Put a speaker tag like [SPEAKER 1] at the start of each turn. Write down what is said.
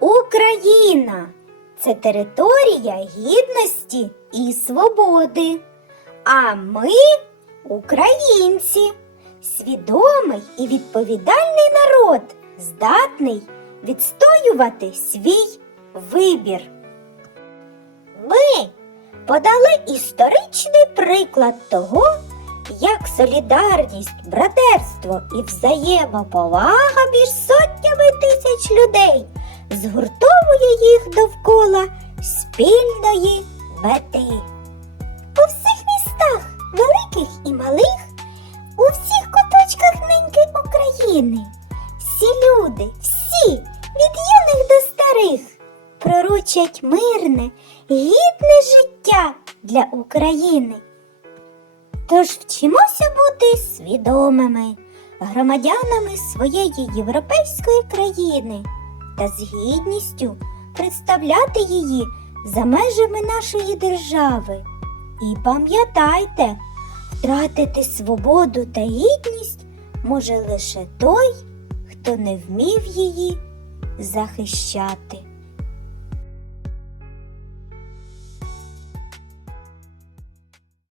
[SPEAKER 1] Україна це територія гідності і свободи. А ми українці, свідомий і відповідальний народ, здатний відстоювати свій вибір. Ми подали історичний приклад того, як солідарність, братерство і взаємоповага між сотнями тисяч людей згуртовує їх довкола спільної мети. У всіх містах, великих і малих, у всіх куточках неньки України, всі люди, всі, від юних до старих, пророчать мирне, гідне життя для України. Тож вчимося бути свідомими громадянами своєї європейської країни та з гідністю представляти її за межами нашої держави. І пам'ятайте, втратити свободу та гідність може лише той, хто не вмів її захищати.